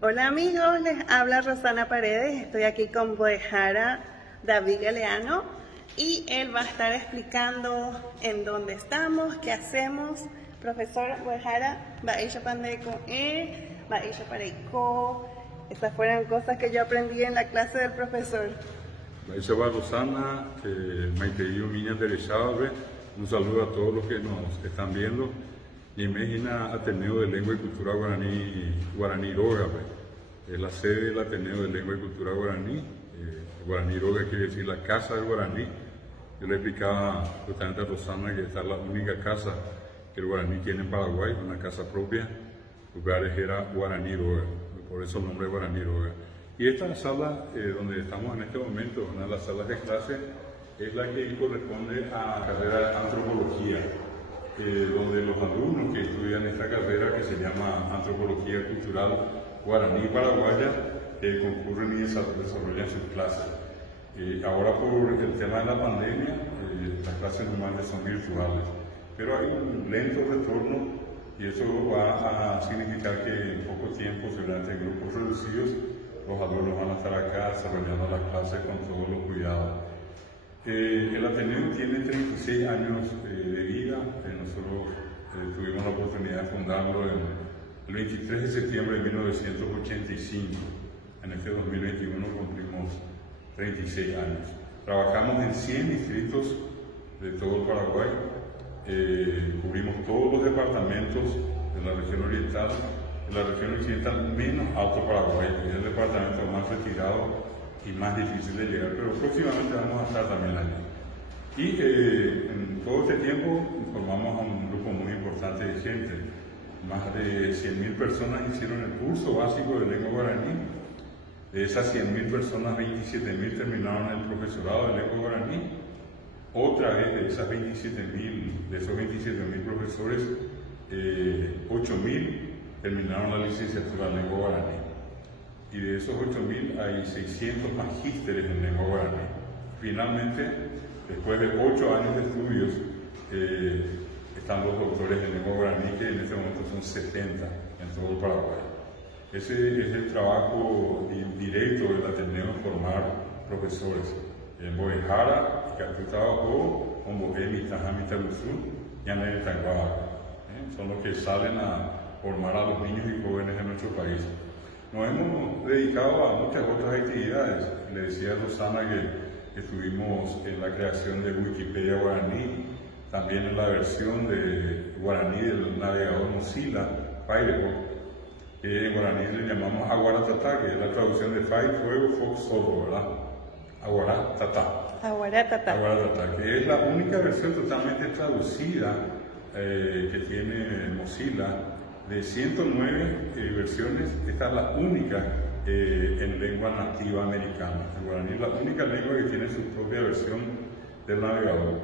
Hola amigos, les habla Rosana Paredes, estoy aquí con Boejara David Galeano y él va a estar explicando en dónde estamos, qué hacemos. Profesor Boejara, va a pandeco va a pareco. Estas fueron cosas que yo aprendí en la clase del profesor. Esa va Rosana, Maiterio Miña Terechave, un saludo a todos los que nos están viendo. Y imagina Ateneo de Lengua y Cultura Guaraní Roga, es la sede del Ateneo de Lengua y Cultura Guaraní. Guaraní Roga quiere decir la casa del Guaraní. Yo le explicaba justamente a Rosana que esta es la única casa que el Guaraní tiene en Paraguay, una casa propia, lugares era Guaraní Roga, por eso el nombre Guaraní Roga. Y esta sala donde estamos en este momento, una de las salas de clase, es la que corresponde a la carrera de antropología, donde los alumnos que estudian esta carrera, que se llama Antropología Cultural Guaraní Paraguaya, concurren y desarrollan sus clases. Ahora por el tema de la pandemia, las clases normales son virtuales, pero hay un lento retorno y eso va a significar que en poco tiempo, seguramente en grupos reducidos, los alumnos van a estar acá desarrollando las clases con todos los cuidados. El Ateneo tiene 36 años de vida. Nosotros tuvimos la oportunidad de fundarlo el 23 de septiembre de 1985. En este 2021 cumplimos 36 años. Trabajamos en 100 distritos de todo el Paraguay. Cubrimos todos los departamentos de la región oriental. En la región occidental menos Alto Paraguay, que es el departamento más retirado y más difícil de llegar, pero próximamente vamos a estar también allí. Y en todo este tiempo formamos a un grupo muy importante de gente. Más de 100.000 personas hicieron el curso básico de lengua guaraní. De esas 100.000 personas, 27.000 terminaron el profesorado de lengua guaraní. Otra vez de esas 27.000, de esos 27.000 profesores, 8.000 terminaron la licenciatura en lengua guaraní. Y de esos 8.000 hay 600 magísteres en lengua guaraní. Finalmente, después de 8 años de estudios, están los doctores en lengua guaraní, que en este momento son 70 en todo el Paraguay. Ese es el trabajo directo del Ateneo, formar profesores. En Boejara, Catutaba o Bohemi, Tajami, Taluzú, Yane, Tanguaba. Son los que salen a formar a los niños y jóvenes de nuestro país. Nos hemos dedicado a muchas otras actividades. Le decía a Rosana que estuvimos en la creación de Wikipedia Guaraní, también en la versión de Guaraní del navegador Mozilla, Firefox, que en Guaraní le llamamos Aguaratatá, que es la traducción de Fire, Fuego, Fox, Solo, ¿verdad? Aguaratatá. Aguaratatá, que es la única versión totalmente traducida que tiene Mozilla. De 109 versiones, esta es la única en lengua nativa americana. El guaraní es la única lengua que tiene su propia versión del navegador.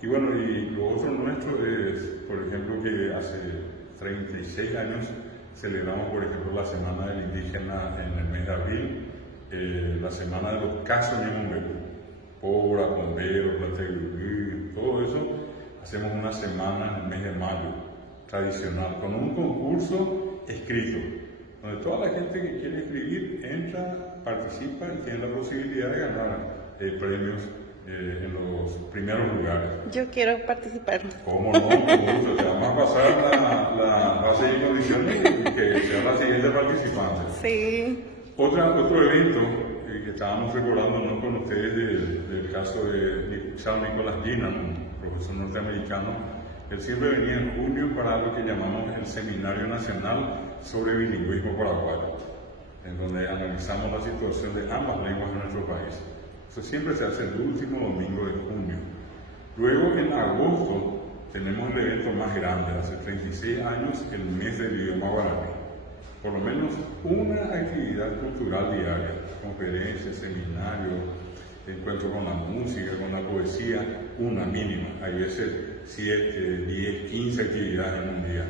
Y bueno, y lo otro nuestro es, por ejemplo, que hace 36 años celebramos, por ejemplo, la Semana del Indígena en el mes de abril, la Semana de los Casos Ñemumbecú, Pobra, Bombero, Plategurú, todo eso. Hacemos una semana en el mes de mayo, tradicional, con un concurso escrito, donde toda la gente que quiere escribir entra, participa y tiene la posibilidad de ganar premios en los primeros lugares. Yo quiero participar. ¿Cómo no? Con gusto. Te vamos a pasar la base de condiciones y que sea la siguiente participante. Sí. Otro evento que estábamos recordando con ustedes del caso de Charles Nicholas Ginan, un profesor norteamericano. Él siempre venía en junio para lo que llamamos el Seminario Nacional sobre Bilingüismo Paraguayo, en donde analizamos la situación de ambas lenguas en nuestro país. Eso siempre se hace el último domingo de junio. Luego, en agosto, tenemos el evento más grande, hace 36 años, el mes del idioma guaraní. Por lo menos una actividad cultural diaria, conferencias, seminarios, encuentro con la música, con la poesía, una mínima. Hay veces 7, 10, 15 actividades en un día.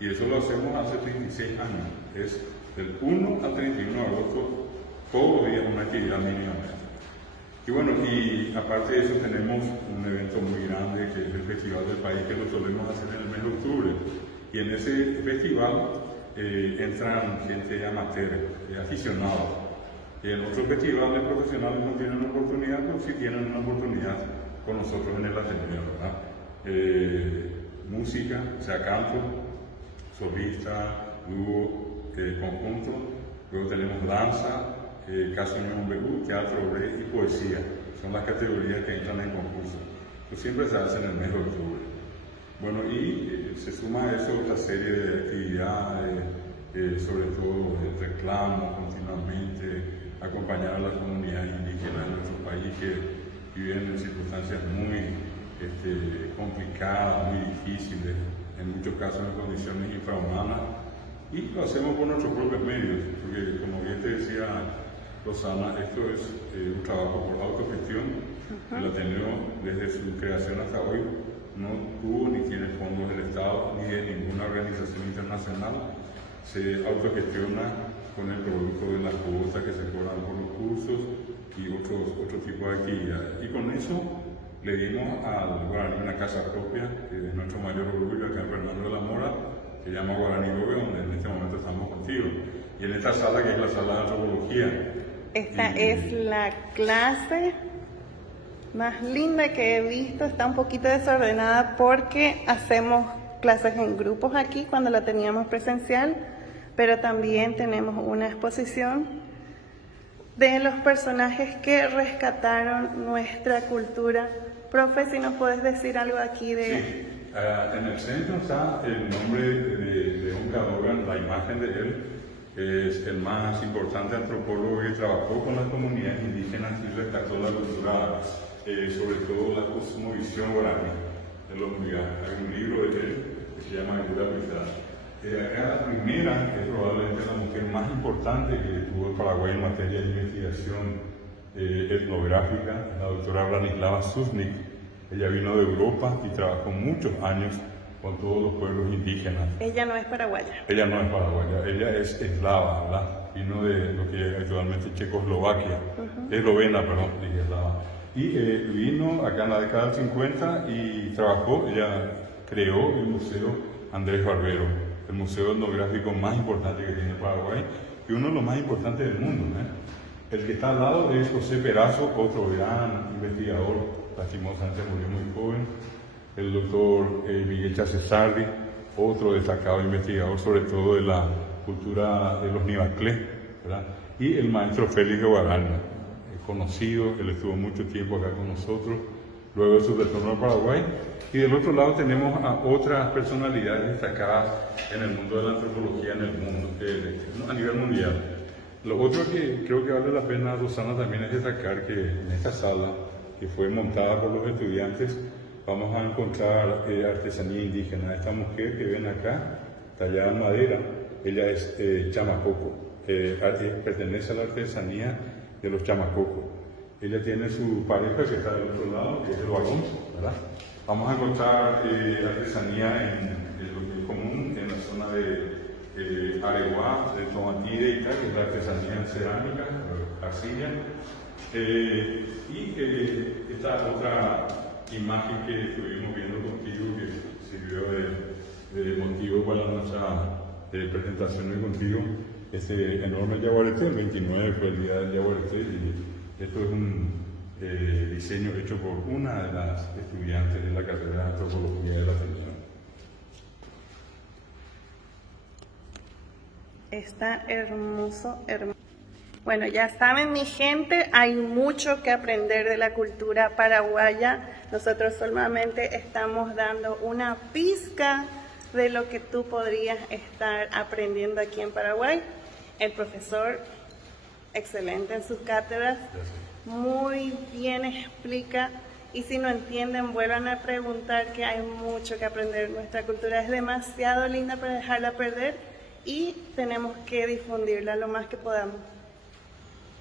Y eso lo hacemos hace 36 años. Es del 1 al 31 de agosto, todos los días una actividad mínimamente. Y bueno, y aparte de eso tenemos un evento muy grande que es el Festival del País, que lo solemos hacer en el mes de octubre. Y en ese festival entran gente amateur, aficionados. En otros festivales profesionales no tienen oportunidad, pero sí tienen una oportunidad con nosotros en el Ateneo, ¿verdad? Música, o sea, canto, solista, dúo, conjunto. Luego tenemos danza, canción Belú, teatro breve y poesía. Son las categorías que entran en concurso. Pues siempre se hace en el mes de octubre. Bueno, y se suma a eso otra serie de actividades, sobre todo el reclamo continuamente, acompañar a las comunidades indígenas de nuestro país que viven en circunstancias muy complicadas, muy difíciles, en muchos casos en condiciones infrahumanas, y lo hacemos por nuestros propios medios, porque como bien te decía Rosana, esto es un trabajo por autogestión. El Ateneo desde su creación hasta hoy no tuvo ni tiene fondos del Estado ni de ninguna organización internacional. Se autogestiona con el producto de las cuotas que se cobran por los cursos y otro tipo de actividades. Y con eso le dimos al Guaraní una casa propia, que es nuestro mayor orgullo acá en Fernando de la Mora, que se llama Guaraní Robe, donde en este momento estamos contigo. Y en esta sala, que es la sala de antropología. Esta es la clase más linda que he visto. Está un poquito desordenada porque hacemos clases en grupos aquí cuando la teníamos presencial, pero también tenemos una exposición de los personajes que rescataron nuestra cultura. Profe, si nos puedes decir algo aquí de... Sí, en el centro está el nombre de un Cadogan, la imagen de él. Es el más importante antropólogo que trabajó con las comunidades indígenas y rescató la cultura, sobre todo la cosmovisión guaraní de los lugares. Hay un libro de él que se llama Ayuda Vital. Acá la primera, que es probablemente la mujer más importante que tuvo el Paraguay en materia de investigación etnográfica, la doctora Branislava Susnik. Ella vino de Europa y trabajó muchos años con todos los pueblos indígenas. Ella no es paraguaya. Ella no es paraguaya, ella es eslava, ¿verdad? Vino de lo que es actualmente Checoslovaquia, eslovena, perdón, dije eslava. Y vino acá en la década del 50 y trabajó, ella creó el Museo Andrés Barbero, el museo etnográfico más importante que tiene Paraguay y uno de los más importantes del mundo, ¿eh? El que está al lado es José Perazo, otro gran investigador, lastimosamente murió muy joven. El doctor Miguel Chacesardi, otro destacado investigador sobre todo de la cultura de los Nivaclés, ¿verdad? Y el maestro Félix Guarana, conocido, él estuvo mucho tiempo acá con nosotros, luego de su retorno a Paraguay. Y del otro lado tenemos a otras personalidades destacadas en el mundo de la antropología en el mundo, a nivel mundial. Lo otro que creo que vale la pena, Rosana, también es destacar que en esta sala, que fue montada por los estudiantes, vamos a encontrar artesanía indígena. Esta mujer que ven acá, tallada en madera, ella es chamacoco, pertenece a la artesanía de los chamacocos. Ella tiene su pareja que está del otro lado, que es el varón, ¿verdad? Vamos a encontrar artesanía en lo que es común en la zona de Areguá, de Tomatide y tal, que es la artesanía en cerámica, arcilla. Y esta otra imagen que estuvimos viendo contigo, que sirvió de motivo para nuestra presentación hoy contigo, este enorme yaguareté. El 29 fue el día del yaguareté y esto es un diseño hecho por una de las estudiantes de la carrera de antropología de la Ateneo. Está hermoso, hermoso. Bueno, ya saben, mi gente, hay mucho que aprender de la cultura paraguaya. Nosotros solamente estamos dando una pizca de lo que tú podrías estar aprendiendo aquí en Paraguay. El profesor, excelente en sus cátedras, muy bien explica. Y si no entienden, vuelvan a preguntar, que hay mucho que aprender. Nuestra cultura es demasiado linda para dejarla perder y tenemos que difundirla lo más que podamos.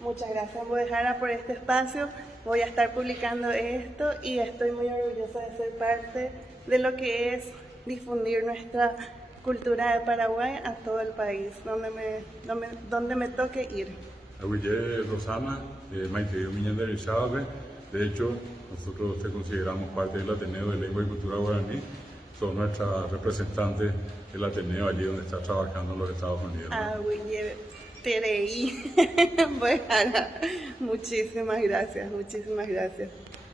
Muchas gracias, Bodejara, por este espacio. Voy a estar publicando esto y estoy muy orgullosa de ser parte de lo que es difundir nuestra cultura de Paraguay a todo el país, donde me toque ir. Aguille Rosana, Maite Miñan de Elizabeth. De hecho, nosotros te consideramos parte del Ateneo de Lengua y Cultura Guaraní. son nuestras representantes del Ateneo allí donde está trabajando en los Estados Unidos. Tereí. Bueno, muchísimas gracias, muchísimas gracias.